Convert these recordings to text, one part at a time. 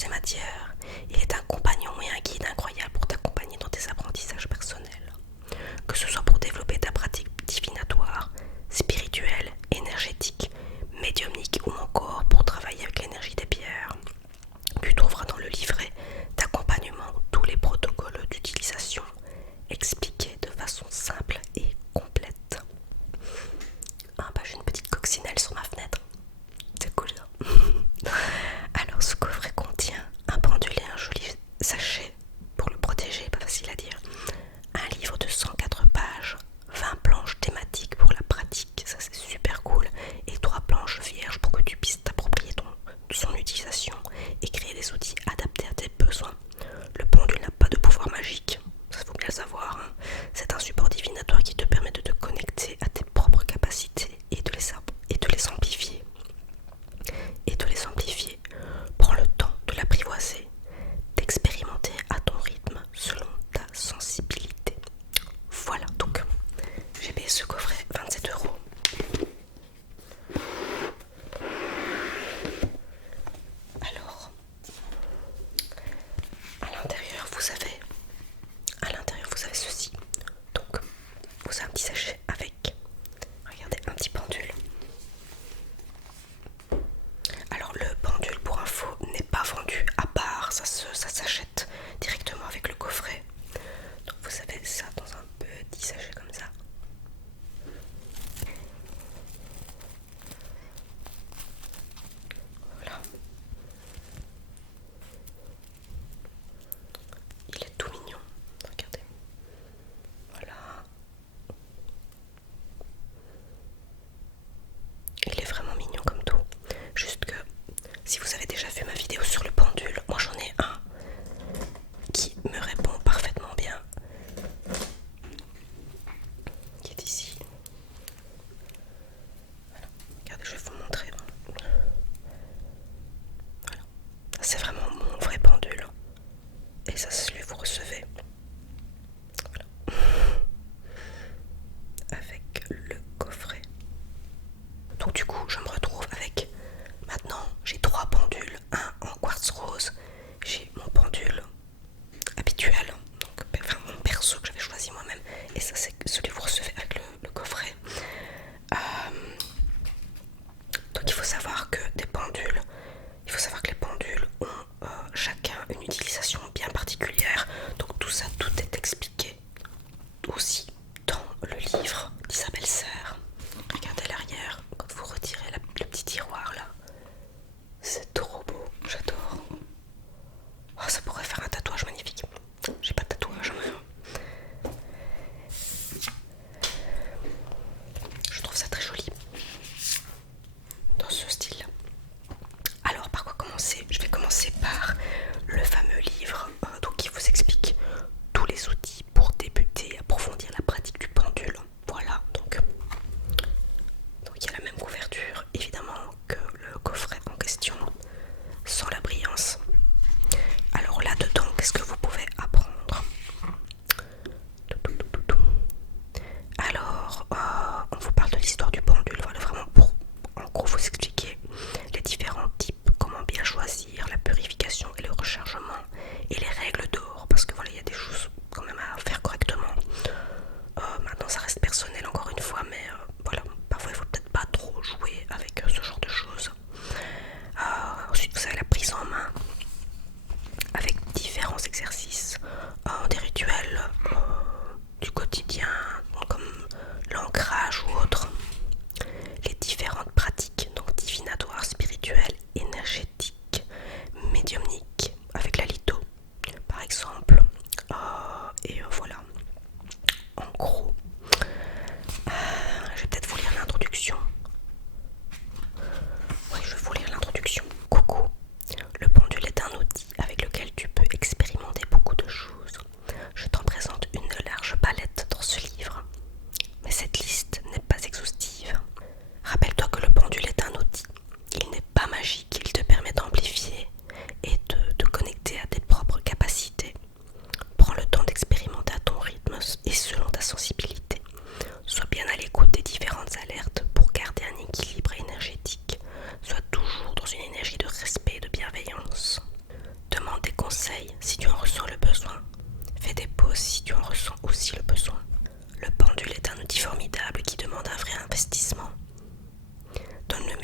ces matières. Il est un compagnon et un guide incroyable pour t'accompagner dans tes apprentissages personnels. Que ce soit pour développer ta pratique divinatoire, spirituelle, énergétique, médiumnique ou encore pour travailler avec l'énergie des pierres. Tu trouveras dans le livret d'accompagnement tous les protocoles d'utilisation expliqués de façon simple et complète. Ah bah j'ai une petite coccinelle sur ma fenêtre. C'est cool ça. Alors ce coffret contient un pendule et un joli sachet pour le protéger, pas facile à dire. Un livre de 104 pages, 20 planches thématiques pour la pratique, ça c'est super cool. Et 3 planches vierges pour que tu puisses t'approprier son utilisation et créer des outils adaptés à tes besoins. Le pendule n'a pas de pouvoir magique, ça faut bien le savoir, hein. C'est un support divinatoire qui te permet de te connecter à tes propres capacités et de les amplifier. Prends le temps de l'apprivoiser, d'expérimenter à ton rythme selon ta sensibilité. Voilà, donc j'ai payé ce coffret 27 €. Alors, à l'intérieur vous avez ceci. Donc, vous avez un petit sachet avec, regardez, un petit pendule. Alors le pendule, pour info, n'est pas vendu à part, ça s'achète directement avec le coffret. Donc vous avez ça dans un petit sachet comme ça. Voilà. Il est tout mignon, regardez. Voilà. Il est vraiment mignon comme tout. Juste que si vous avez déjà vu ma vidéo sur le pendule, moi j'en ai un qui me répond parfaitement bien, qui est ici. Voilà. Regardez, je vais vous montrer. Voilà. C'est vraiment mon vrai pendule. Et ça, c'est celui que vous recevez. Voilà. Avec le coffret. Donc du coup, je me retrouve avec, maintenant, j'ai 3 pendules. Un en quartz rose. J'ai mon pendule habituel, donc enfin mon perso que j'avais choisi moi-même, et ça c'est celui que vous recevez avec le coffret. Donc il faut savoir que les pendules ont chacun une utilisation bien particulière. Donc tout ça, tout est expliqué aussi dans le livre d'Isabelle Serre. Regardez l'arrière, quand vous retirez le petit tiroir là, c'est trop beau, j'adore. Oh, ça pourrait faire un tatouage magnifique. J'ai pas de tatouage, mais je trouve ça très joli dans ce style là.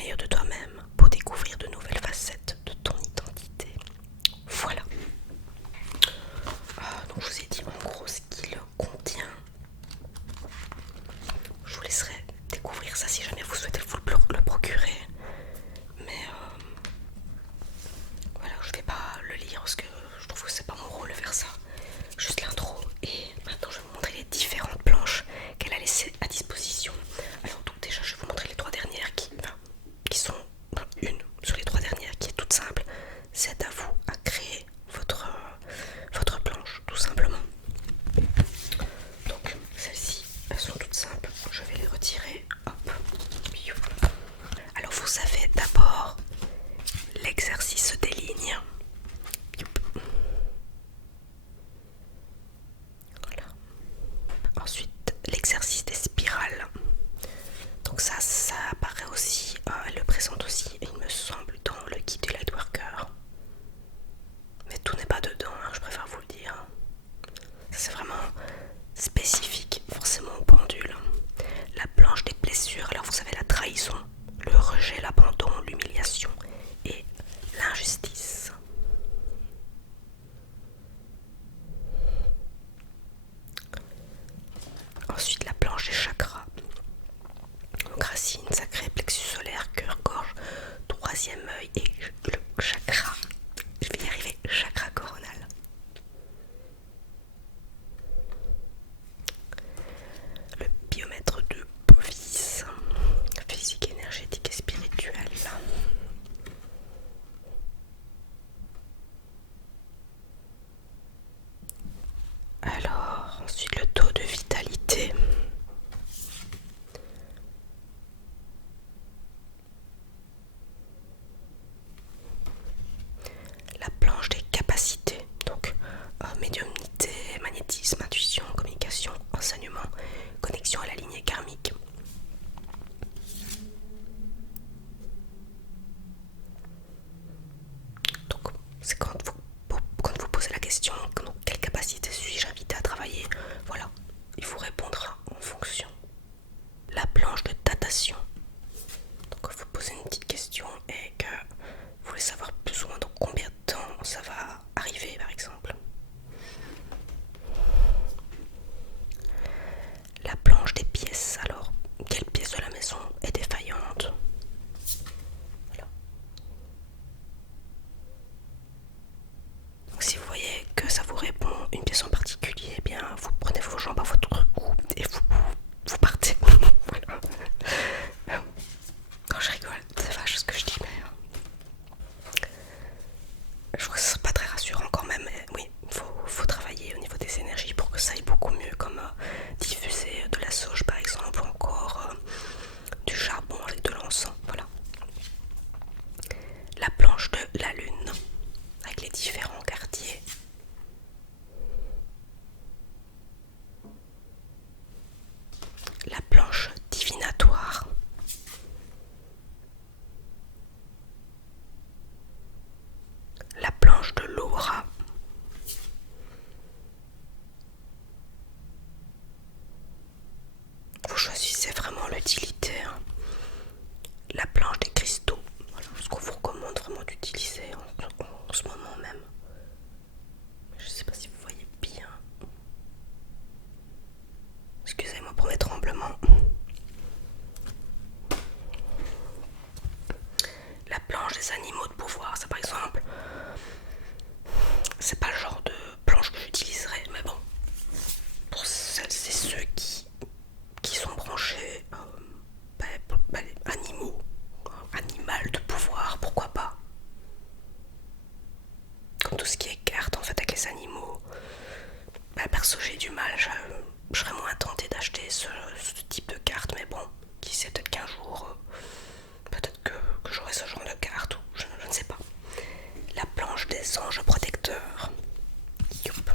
meilleur de toi-même, pour découvrir de nouvelles facettes de ton identité. Voilà. Donc je vous ai dit en gros ce qu'il contient. Je vous laisserai découvrir ça si jamais vous souhaitez vous le procurer. Mais voilà, je vais pas le lire parce que je trouve que c'est pas mon rôle de faire ça. Juste l'intro. Et maintenant je vais vous montrer les différentes planches qu'elle a laissées à disposition. Alors donc déjà je vais vous montrer les trois dernières qui sont une sur les trois dernières qui est toute simple. C'est à vous à créer votre planche tout simplement. Donc celles-ci elles sont toutes simples. Je vais les retirer. Hop. Alors vous avez d'abord l'exercice des lignes. Voilà. Ensuite l'exercice des spirales. Donc ça apparaît aussi, elle le présente aussi, il me semble, dans le guide du Lightworker. Mais tout n'est pas dedans, hein, je préfère vous le dire. C'est vraiment spécifique, forcément au pendule. La planche des blessures, alors vous avez la trahison, le rejet, l'abandon, l'humiliation et l'injustice. Ensuite la planche des chakras. Donc racine, sacré, plexus solaire, cœur, gorge, troisième œil et le chakra. Je vais y arriver, chakra coronal. Le biomètre de Bovis, physique, énergétique et spirituelle. Alors, ensuite le taux de vitalité. La planche des capacités, donc médiumnité, magnétisme, intuition, communication, enseignement, connexion à la lignée karmique. Donc c'est quand vous posez la question, quelle capacité suis-je invité à travailler, voilà, il vous répondra en fonction. La planche de datation. Donc vous posez une petite question et que vous voulez savoir plus ou moins dans combien de temps ça va arriver par exemple. La planche des pièces, alors quelle pièce de la maison est défaillante? Voilà. Donc si vous voyez que ça vous répond une pièce en particulier, eh bien vous prenez vos jambes à votre cou et vous partez. Voilà. Quand je rigole, c'est vache ce que je dis, mais je trouve que c'est pas très rassurant quand même. Mais oui, il faut travailler au niveau des énergies pour que ça aille beaucoup mieux, comme diffuser de la sauge par exemple, ou encore du charbon avec de l'encens. Voilà. La planche de la lune avec les différents quartiers. La planche divinatoire. La planche de l'aura. Vous choisissez vraiment l'utilité. Hein. La planche des cristaux. Voilà ce qu'on vous recommande vraiment d'utiliser en ce moment même. Je ne sais pas si vous voyez bien. Excusez-moi pour mes tremblements. La planche des animaux de pouvoir, ça par exemple, c'est pas le genre de planche que j'utiliserais, mais bon, pour celles et ceux qui sont branchés animaux, animal de pouvoir, pourquoi pas. Comme tout ce qui est carte en fait avec les animaux, perso j'ai du mal, je serais moins tentée d'acheter ce type de carte, mais bon, qui sait, peut-être qu'un jour, peut-être que j'aurai ce genre de carte, ou je ne sais pas. La planche des anges protecteurs. Youp.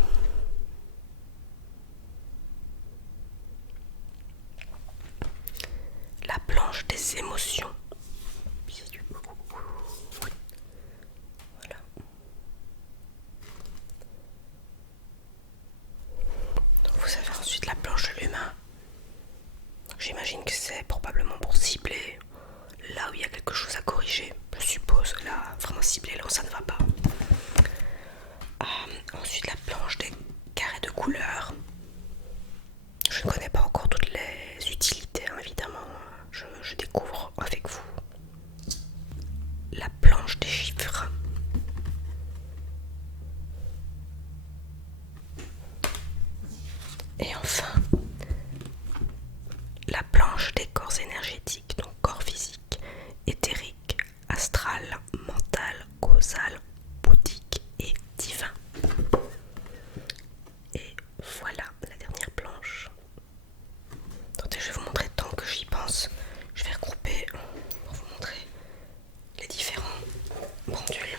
La planche des émotions. Voilà. Donc vous avez ensuite la planche de l'humain. J'imagine que c'est probablement pour cibler éthérique, astral, mental, causal, bouddhique et divin. Et voilà la dernière planche. Attendez, je vais vous montrer tant que j'y pense. Je vais regrouper pour vous montrer les différents pendules.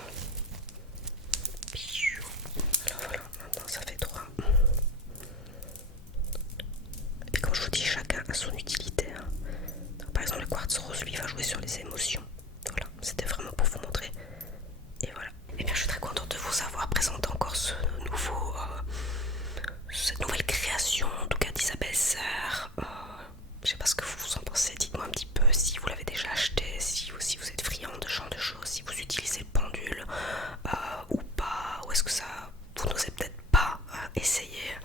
Alors voilà, maintenant ça fait 3. Et comme je vous dis, chacun a son utilité. Donc, par exemple, le quartz rose, lui, va jouer sur les émotions. Voilà, c'était vraiment pour vous montrer. Et voilà. Et bien, je suis très contente de vous avoir présenté encore cette nouvelle création, en tout cas d'Isabelle Serre. Je sais pas ce que vous en pensez, dites-moi un petit peu si vous l'avez déjà acheté, si vous êtes friand de ce genre de choses, si vous utilisez le pendule ou pas, ou est-ce que ça vous n'osez peut-être pas essayer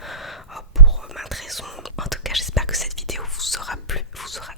pour maintes raisons. En tout cas, j'espère que cette vidéo vous aura plu, vous aura